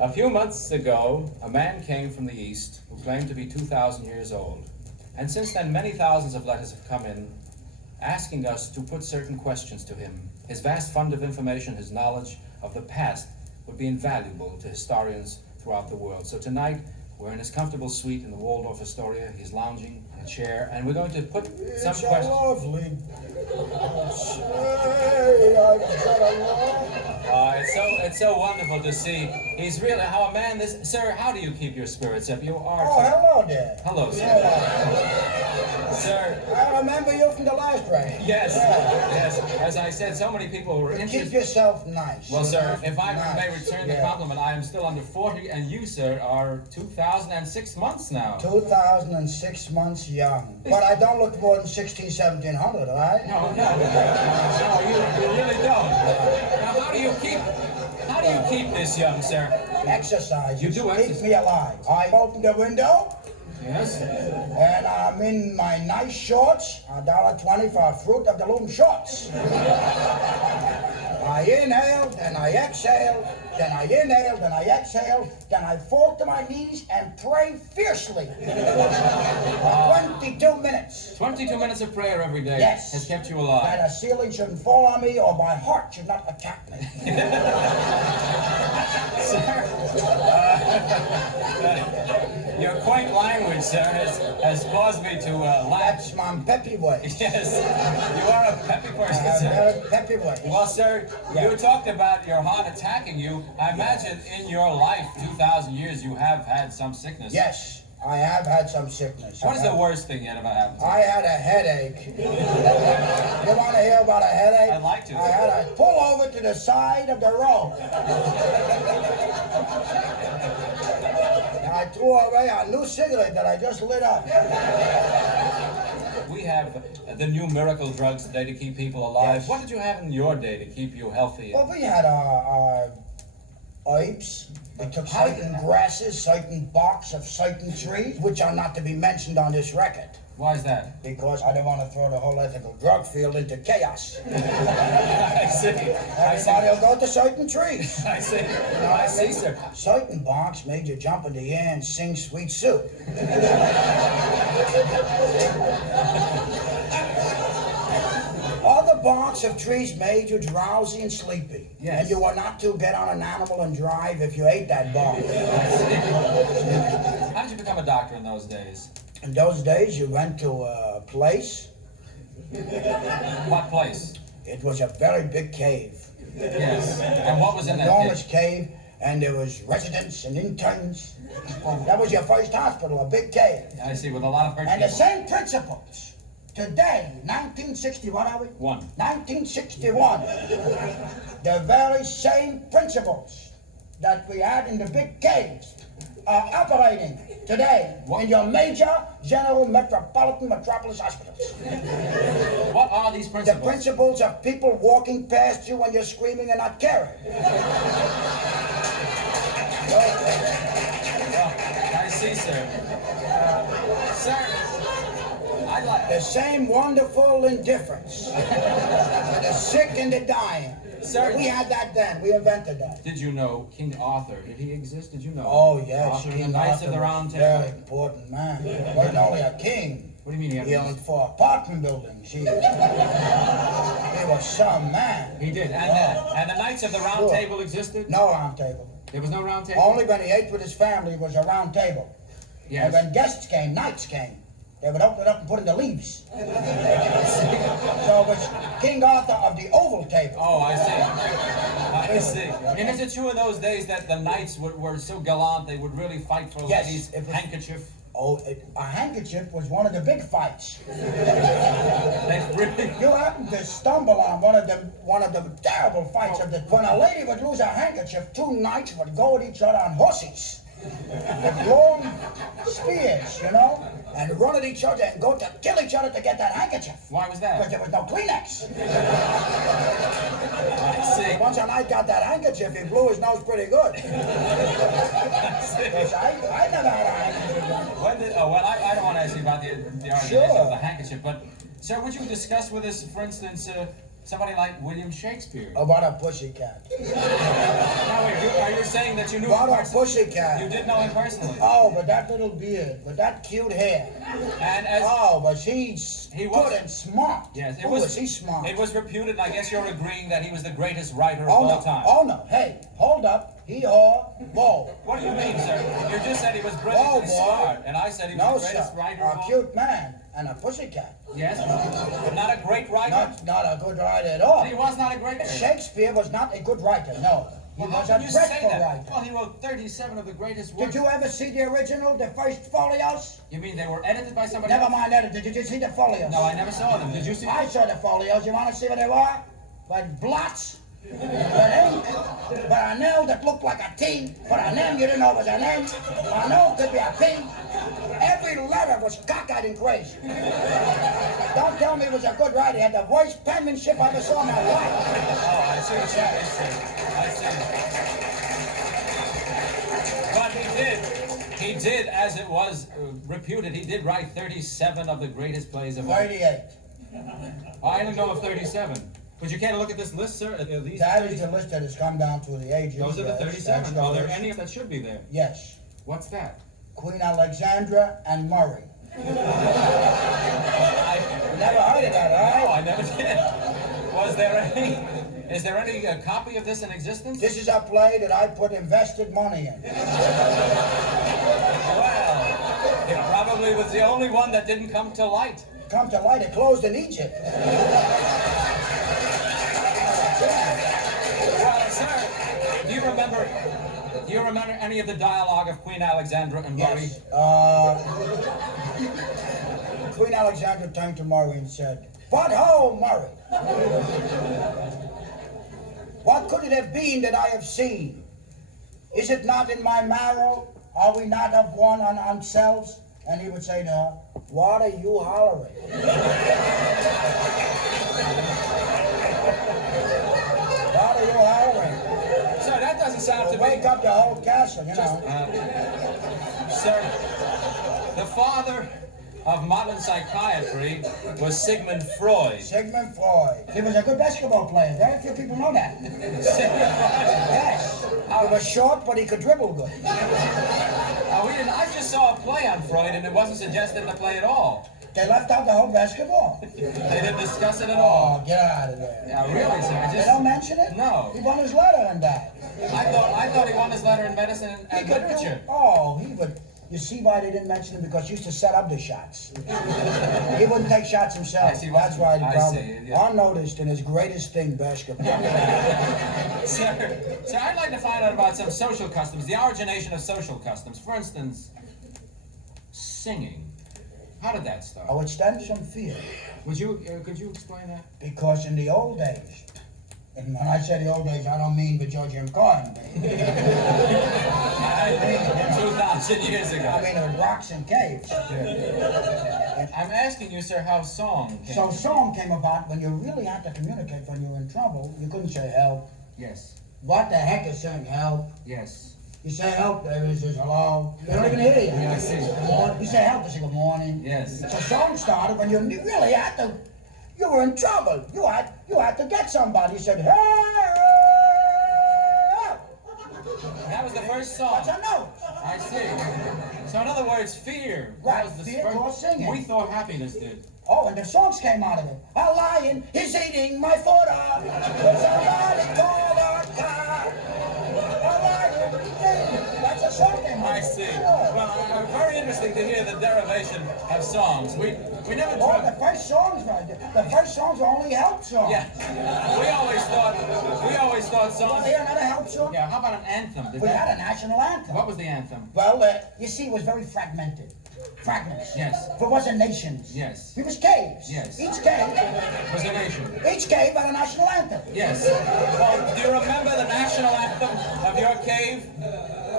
A few months ago, a man came from the East who claimed to be 2,000 years old. And since then, many thousands of letters have come in asking us to put certain questions to him. His vast fund of information, his knowledge of the past, would be invaluable to historians throughout the world. So tonight, we're in his comfortable suite in the Waldorf Astoria. He's lounging in a chair, and we're going to put some questions. It's lovely. Say, I've got a love. It's so wonderful to see. He's really how a man this. Sir, how do you keep your spirits up? You are. Oh, hello there. Hello, sir. Hello. Sir. I remember you from the last race. Yes. Yeah. Yes. As I said, so many people were interested. Keep yourself nice. Well, sir, if I nice. may return the compliment, I am still under 40, and you, sir, are 2,006 months now. 2,006 months young. But I don't look more than 1700, right? No, you really don't. Now, how do you keep this young, sir? Exercise. You do exercise. Keep me alive. I open the window. Yes. And I'm in my nice shorts, $1.20 for a fruit of the loom shorts. I inhale, then I exhale, then I inhale, then I exhale, then I fall to my knees and pray fiercely. 22 minutes. 22 minutes of prayer every day Yes. has kept you alive. That a ceiling shouldn't fall on me or my heart should not attack me. Sir, your quaint language, sir, has caused me to laugh. That's my peppy way. Yes, you are a peppy person, I have sir. very peppy way. Well, sir, you talked about your heart attacking you. I imagine in your life, 2,000 years, you have had some sickness. Yes, I have had some sickness. What is the worst thing that ever happened to you? I had a headache. You want to hear about a headache? I'd like to. I had to pull over to the side of the road. I threw away a new cigarette that I just lit up. We have the new miracle drugs today to keep people alive. Yes. What did you have in your day to keep you healthy? Well, we had herbs. We took certain grasses, certain barks of certain trees, which are not to be mentioned on this record. Why is that? Because I don't want to throw the whole ethical drug field into chaos. I see. Everybody will go to certain trees. I see. You know, I see, sir. Certain barks made you jump in the air and sing Sweet Soup. Other barks of trees made you drowsy and sleepy. Yes. And you were not to get on an animal and drive if you ate that bark. How did you become a doctor in those days? In those days, you went to a place. What place? It was a very big cave. Yes. And what was in that Enormous cave? cave, and there was residents and interns. That was your first hospital, a big cave. I see, with a lot of hurt And the people. same principles. Today, 1960, what are we? 1961. The very same principles that we had in the big caves are operating today in your major general metropolis hospitals. What are these The principles? principles of people walking past you when you're screaming and not caring. I see, sir. Sir, I'd like... The same wonderful indifference. The sick and the dying. Sir, We had that then. We invented that. did you know King Arthur? Did he exist? Did you know? Oh, yes. Arthur and the King Knights of Arthur the was Round a very Table. important man. He wasn't only a king. What do you mean He owned 4 apartment buildings. He was some man. He did. And the Knights of the Round Sure. Table existed? No round table. There was no round table? Only when he ate with his family was a round table. Yes. And when guests came, knights came, they would open it up and put in the leaves. So it was King Arthur of the oval table. Oh, I see. I see. And is it true in those days that the knights were so gallant they would really fight for a Yes, lady's it was- handkerchief? Oh, a handkerchief was one of the big fights. They really... You happened to stumble on one of the terrible fights of the when a lady would lose a handkerchief, 2 knights would go at each other on horses with long spears, you know, and run at each other and go to kill each other to get that handkerchief. Why was Because that? there was no Kleenex. I see. Once a knight got that handkerchief, he blew his nose pretty good. I Because I never had a handkerchief. Well, I don't want to ask you about the origins Sure. of the handkerchief, but, sir, would you discuss with us, for instance, Somebody like William Shakespeare. Oh, what a pussycat. Now, wait, are you saying that you knew What him a personally? pussycat. You did know him personally. Oh, but that little beard, but that cute hair. And as Oh, but He good was- and smart. yes, Who was he smart? It was reputed, and I guess you're agreeing that he was the greatest writer of Oh, all no. time. Oh, no. Hey, hold up. Hee-haw, whoa. What do you mean, sir? You just said he was Oh, brilliant and boy. smart, and I said he was No, the greatest sir. writer of A all. cute man and a pussycat. Yes, but not a great writer. Not a good writer at all. He was not a great writer. Shakespeare was not a good writer, no. He Well, how was a can you say dreadful that? writer. Well, he wrote 37 of the greatest works. Did you ever see the original, the first folios? You mean they were edited by somebody Never else? mind that. Did you see the folios? No, I never saw them. Did you see I them? saw the folios. You want to see what they were? Like blots, but ink, but an L that looked like a T, but an M you didn't know was an M, an O could be a P. Every letter was cockeyed and crazy. Don't tell me he was a good writer. He had the worst penmanship I ever saw in my life. Oh, I see what you're saying. I see. But he did, as it was reputed, he did write 37 of the greatest plays of all. 38. I didn't know of 37. But you can't look at this list, sir. These That 30 is the list that has come down to the ages. Those are the yes, 37. that's the Are there list. any that should be there? Yes. What's that? Queen Alexandra and Murray. Never heard of that, No, right? I never did. Was there any? Is there any copy of this in existence? This is a play that I put invested money in. Well, it probably was the only one that didn't come to light. Come to light, it closed in Egypt. Well, sir, do you remember any of the dialogue of Queen Alexandra and Murray? Yes. Queen Alexandra turned to Murray and said, "What ho, Murray? What could it have been that I have seen? Is it not in my marrow? Are we not of one on ourselves?" And he would say to her, "What are you hollering?" What are you hollering? Sir, that doesn't sound to Wake me. up the whole castle, you Just, know. sir, the father of modern psychiatry was Sigmund Freud. Sigmund Freud. He was a good basketball player. Very few people know that. Sigmund Freud. Yes. He was short, but he could dribble good. I just saw a play on Freud, and it wasn't suggested in the play at all. They left out the whole basketball. They didn't discuss it at all. Oh, get out of there. Yeah, really, sir. They don't mention it? No. He won his letter and that. I thought he won his letter in medicine and He could- literature. Oh, he would. You see why they didn't mention him? Because he used to set up the shots. He wouldn't take shots himself. I see. That's why he I probably see, yeah. unnoticed in his greatest thing, basketball. Sir, I'd like to find out about some social customs, the origination of social customs. For instance, singing. How did that start? Oh, it stems from fear. Could you explain that? Because in the old days, and when I say the old days, I don't mean the Georgian corn. 2,000 years ago. I mean, it was rocks and caves. I'm asking you, sir, how song came. So song came about when you really had to communicate when you were in trouble. You couldn't say help. Yes. What the heck is saying help? Yes. You say help, they says hello. They don't even hear you. I see. Good morning. You say help, they say good morning. Yes. So song started when you really had to. You were in trouble. You had to get somebody. You said help. That was the first song. That's a note. I see. So in other words, fear. Right, was the fear first- caused singing. We thought happiness did. Oh, and the songs came out of it. A lion is eating my foot up. Somebody call a car. A lion is eating. That's a song came out I of it. see. Yeah. Well, very interesting to hear the derivation of songs. We never Oh, tried. the first songs were only help songs. Yeah. We always thought Want songs. to hear another help song? Yeah. How about an anthem? Did We that- had a national anthem. What was the anthem? Well, you see, it was very fragmented. Fragments. Yes. If it wasn't nations. Yes. It was caves. Yes. Each cave Was a nation. had a national anthem. Yes. Well, do you remember the national anthem of your cave?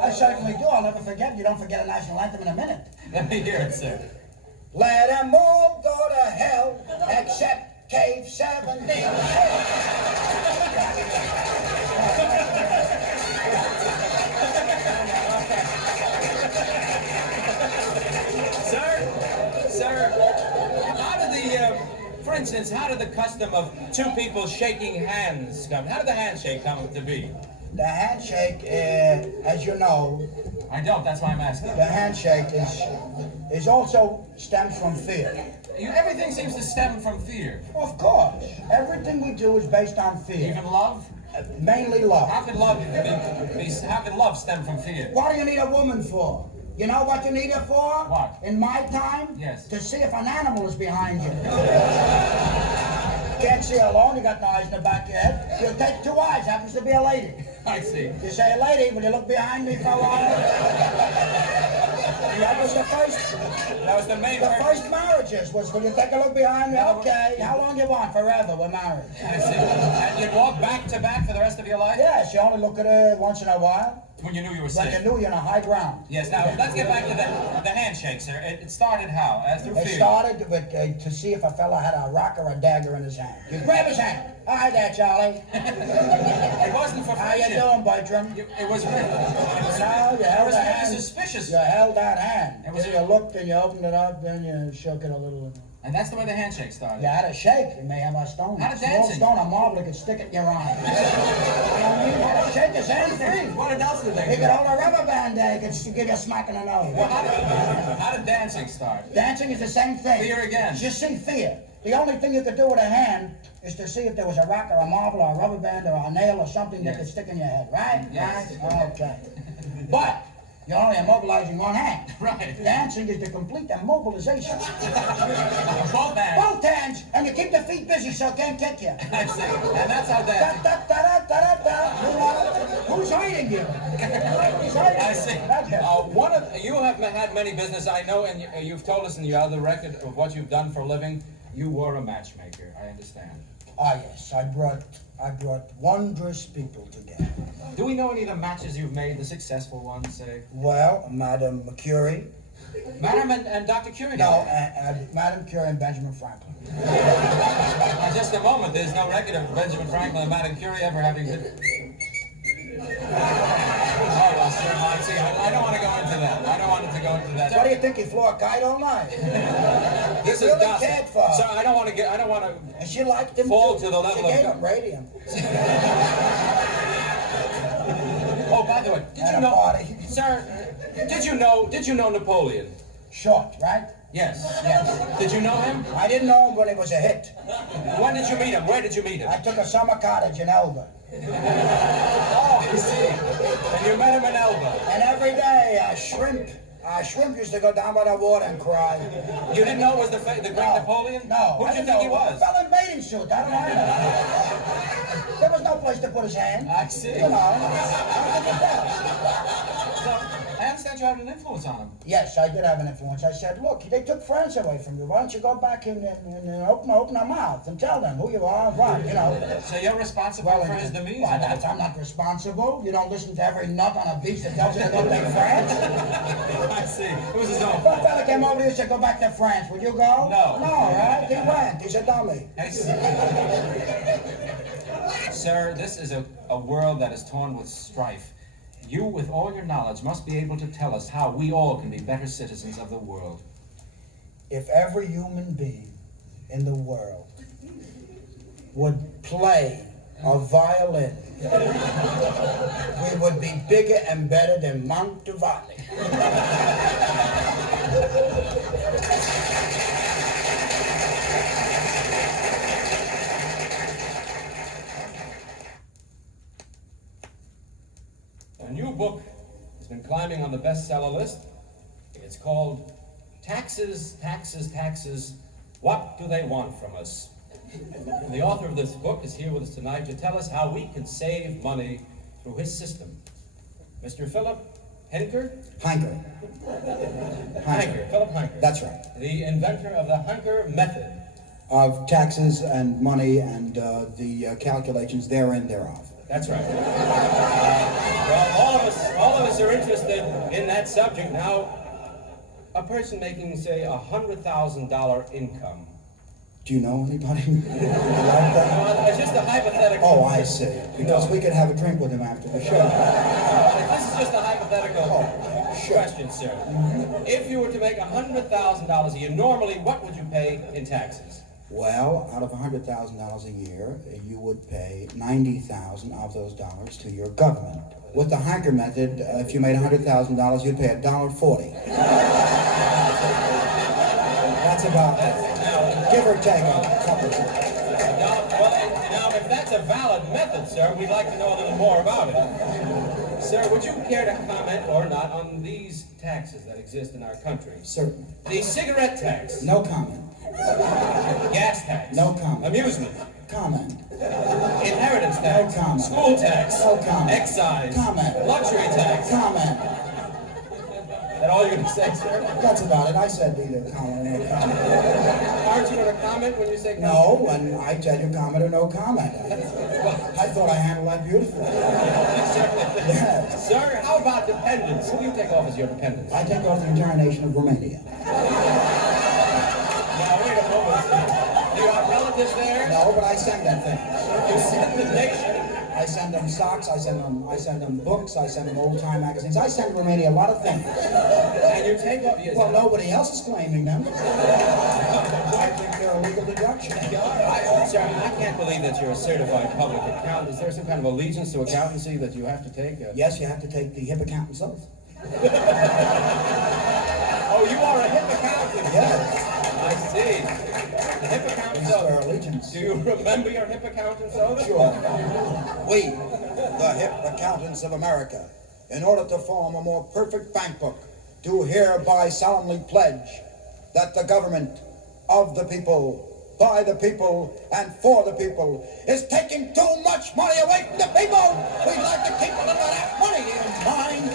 I certainly do. I'll never forget. You don't forget a national anthem in a minute. Let me hear it, sir. Let them all go to hell except Cave 70. Sir, how did for instance, how did the custom of two people shaking hands come? How did the handshake come to be? The handshake, as you know, I don't, that's why I'm asking. the handshake is also stems from fear. Everything seems to stem from fear. Of course. Everything we do is based on fear. Even love? Mainly love. How can love stem from fear? What do you need a woman for? You know what you need her for? What? In my time? Yes. To see if an animal is behind you. Can't see alone, you got no eyes in the back of your head. You'll take two eyes, happens to be a lady. I see. You say, lady, will you look behind me for a while? That was the first. That was the main. The first marriages was, will you take a look behind me? Okay. How long you want? Forever. We're married. I see. And you'd walk back to back for the rest of your life? Yes, you only look at her once in a while. When you knew you were When sick. you knew you're on a high ground. Yes, now let's get back to the handshake, sir. It started how? Through fear? It started with, to see if a fella had a rock or a dagger in his hand. You grab his hand. Hi there, Charlie. It wasn't for How you friendship. doing, Bertram? It was really... No, you held that hand. Suspicious. You held that hand. It was Then you looked and you opened it up, then you shook it a little. And that's the way the handshake started. You had a shake. You may have a stone. How did Small dancing? stone, a marble, you could stick it in your eye. You know what I mean? You had a shake his hand free. What else did they He do? could hold a rubber band there. He could give you a smack in the nose. Well, how did dancing start? Dancing is the same thing. Fear again. Just see fear. The only thing you could do with a hand is to see if there was a rock or a marble or a rubber band or a nail or something that Yes. could stick in your head, right? Yes. Right? Okay. But you're only immobilizing one hand. Right. Dancing is the complete immobilization. Both hands. Both hands, and you keep the feet busy so it can't kick you. I see. And that's how Da, dancing... da, da, da, da, da. Who's hiding you? Who's hiding I you? see. That's it. You have had many business, I know, and you've told us in your other record of what you've done for a living. You were a matchmaker, I understand. Ah, yes, I brought wondrous people together. Do we know any of the matches you've made, the successful ones, say? Well, Madame Curie. Madam and Dr. Curie? No, Madame Curie and Benjamin Franklin. Now, just a moment, there's no record of Benjamin Franklin and Madam Curie ever having... Oh, well, sir, I see. I don't want to go into that. I don't want to go into that. What do you think, he flew a kite all night? This really is gossip. cared for her. So I don't want to And she liked him fall too. to the level she of... gave him radium. Oh, by the way, did At you a know... party. Sir, did you know Napoleon? Short, right? Yes. Yes. Did you know him? I didn't know him when he was a hit. When did you meet him? Where did you meet him? I took a summer cottage in Elba. Oh, I see. And you met him in Elba. And every day, shrimp used to go down by the water and cry. You didn't know it was the great Napoleon? No. Who I did you didn't think he know. A was? fella in bathing suit. I don't know. There was no place to put his hand. I see. You know. How could you tell? So, I understand you had an influence on him. Yes, I did have an influence. I said, look, they took France away from you. Why don't you go back and open our mouth and tell them who you are, what, you know. So you're responsible for his demise? Well, I'm not responsible. You don't listen to every nut on a beach that tells you to go take France. I see. It was his own One fault. fella came over here and said, go back to France. Would you go? No. No, right? He went. He's a dummy. I see. Sir, this is a world that is torn with strife. You, with all your knowledge, must be able to tell us how we all can be better citizens of the world. If every human being in the world would play a violin, we would be bigger and better than Montevalli. A new book has been climbing on the bestseller list. It's called Taxes, Taxes, Taxes, What Do They Want From Us? And the author of this book is here with us tonight to tell us how we can save money through his system. Mr. Philip Henker? Hinker. Henker, Philip Henker. That's right. The inventor of the Henker method. Of taxes and money and the calculations therein thereof. That's right. Well, all of us are interested in that subject. Now, a person making, say, $100,000 income. Do you know anybody like that? No, it's just a hypothetical. Oh, I see. Because we could have a drink with him after the show. This is just a hypothetical question, sir. If you were to make $100,000 a year, normally, what would you pay in taxes? Well, out of $100,000 a year, you would pay 90,000 of those dollars to your government. With the Hanker method, if you made $100,000, you'd pay $1.40. That's about it. Give or take a couple. Now, if that's a valid method, sir, we'd like to know a little more about it. Sir, would you care to comment or not on these taxes that exist in our country? Certainly. The cigarette tax. No comment. Gas tax. No comment. Amusement. Comment. Inheritance tax. No comment. School tax. No comment. Excise. Comment. Luxury tax. Comment. That all you're going to say, sir? That's about it. I said either comment or no comment. Aren't you going to comment when you say comment? No, when I tell you comment or no comment. I thought I handled that beautifully. Yes. Sir, how about dependents? Who do you take off as your dependents? I take off the entire nation of Romania. Now, wait a moment. Do you have relatives there? No, but I send them things. You send the nation? I send them socks, I send them books, I send them old-time magazines. I send Romania a lot of things. And you take off... Yes, Well, nobody else is claiming them. I think they're a legal deduction. Sir, I can't believe that you're a certified public accountant. Is there some kind of allegiance to accountancy that you have to take? Yes, you have to take the hip accountant's oath. Oh, you are a hip accountant? Yes. I see. The hip accountant's oath. Our allegiance. Do you remember your hip accountant's oath? Sure. We, the hip accountants of America, in order to form a more perfect bank book, do hereby solemnly pledge that the government of the people, by the people, and for the people is taking too much money away from the people. We'd like the people to not have money in mind.